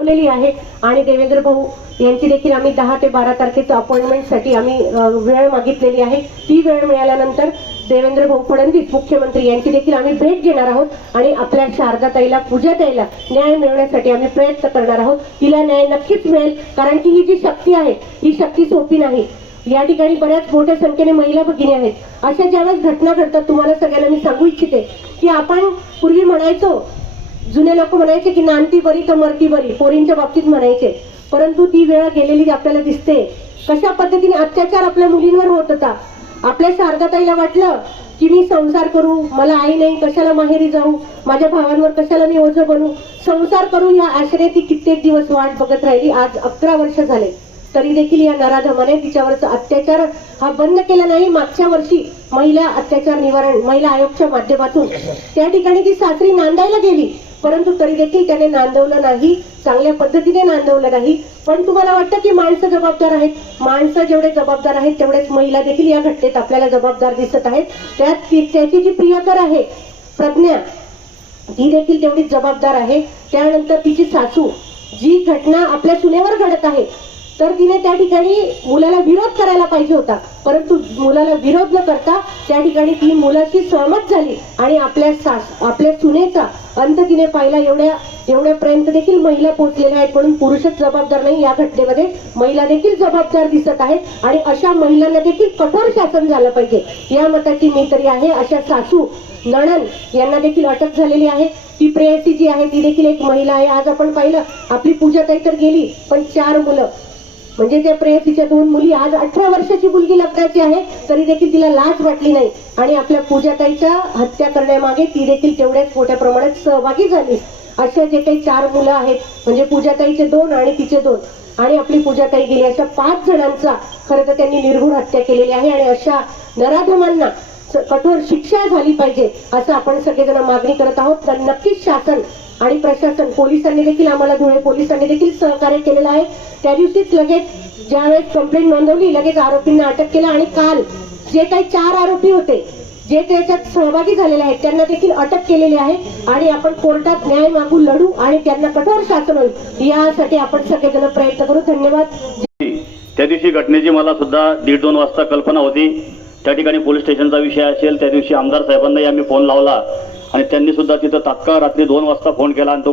बोलवलेली आहे आणि देवेंद्र भाऊ यांची देखील आम्ही 10 ते 12 तारखेच्या अपॉइंटमेंटसाठी आम्ही वेळ मागितलेली आहे। ती वेळ मिळाल्यानंतर देवेंद्र भाऊ फडणवीस मुख्यमंत्री यांची देखील आम्ही भेट घेणार आहोत आणि आपल्या शारदाताईला पूजाताईला न्याय मिळवण्यासाठी आम्ही प्रयत्न करणार आहोत। तिला न्याय नक्कीच मिळेल, कारण की ही जी शक्ती आहे ही शक्ती सोपी नाही। या ठिकाणी बऱ्याच मोठ्या संख्येने महिला भगिनी आहेत। अशा ज्यावेळेस घटना घडतात तुम्हाला सगळ्यांना मी सांगू इच्छिते की आपण पूर्वी म्हणायचो, जुने लोक म्हणायचे की नांदती बरी तर मरती बरी, पोरींच्या बाबतीत म्हणायचे, परंतु ती वेळ गेलेली आपल्याला दिसते। कशा पद्धतीने अत्याचार आपल्या मुलींवर होत होता। आपल्या शारदाताईला वाटलं की मी संसार करू, मला आई नाही, कशाला माहेरी जाऊ, माझ्या भावांवर कशाला मी ओझं बनू, संसार करू या आशेने ती कित्येक दिवस वाट बघत राहिली। आज 11 वर्ष झाले तरी देखील या नराधमाने तिच्यावरचा अत्याचार हा बंद केला नाही। मागच्या वर्षी महिला अत्याचार निवारण महिला आयोगच्या माध्यमातून त्या ठिकाणी ती सासरी नांदायला गेली, परंतु तरी देखील त्याने नांदवलं नाही, चांगल्या पद्धतीने नांदवलं नाही। पण तुम्हाला वाटतं की माणसं जबाबदार आहेत, माणसं जेवढे जबाबदार आहेत तेवढेच महिला देखील या घटनेत आपल्याला जबाबदार दिसत आहेत। त्याची जी प्रियकर आहे प्रज्ञा, ती देखील तेवढीच जबाबदार आहे। त्यानंतर तिची सासू, जी घटना आपल्या सुनेवर घडत आहे तर तिने त्या ठिकाणी मुलाला विरोध करायला पाहिजे होता, परंतु मुलाला विरोध न करता त्या ठिकाणी ती मुलाशी सहमत झाली आणि आपल्या सुनेचा अंत तिने पाहिला। एवढ्यापर्यंत देखील महिला पोहोचलेल्या आहेत, म्हणून पुरुषच जबाबदार नाही, या घटनेमध्ये महिला देखील जबाबदार दिसत आहेत आणि अशा महिलांना देखील कठोर शासन झालं पाहिजे या मताची मी तरी आहे। अशा सासू नणंद यांना देखील अटक झालेली आहे। ती प्रेयसी जी आहे ती देखील एक महिला आहे। आज आपण पाहिलं आपली पूजाताई तर गेली, पण 4 मुलं म्हणजे त्या प्रेयसीच्या 2 मुली, आज 18 वर्षाची मुलगी लग्नाची आहे तरी देखील तिला लाज वाटली नाही आणि आपल्या पूजाताईच्या हत्या करण्यामागे ती देखील तेवढ्याच मोठ्या प्रमाणात सहभागी झाली। अशा जे काही 4 मुलं आहेत म्हणजे पूजाताईचे 2 आणि तिचे 2 आणि आपली पूजाताई गेली, अशा 5 जणांचा खरं तर त्यांनी निर्घृण हत्या केलेली आहे आणि अशा नराधमांना कठोर शिक्षा झाली पाहिजे असं आपण सगळेजण मागणी करत आहोत। तर नक्कीच शासन आणि प्रशासन, पोलिसांनी देखील आम्हाला, धुळे पोलिसांनी देखील सहकार्य केलेलं आहे। त्या दिवशीच लगेच ज्यावेळेस कंप्लेंट नोंदवली लगेच आरोपींना अटक केलं आणि काल जे काही 4 आरोपी होते जे त्याच्यात सहभागी झालेले आहेत त्यांना देखील अटक केलेली आहे आणि आपण कोर्टात न्याय मागू, लढू आणि त्यांना कठोर शासन होईल यासाठी आपण सगळेजण प्रयत्न करू। धन्यवाद। त्या दिवशी घटनेची मला सुद्धा 1:30-2 वाजता कल्पना होती। त्या ठिकाणी पोलीस स्टेशनचा विषय असेल, त्या दिवशी आमदार साहेबांनाही आम्ही फोन लावला आणि त्यांनी सुद्धा तिथं तात्काळ रात्री 2 वाजता फोन केला आणि तो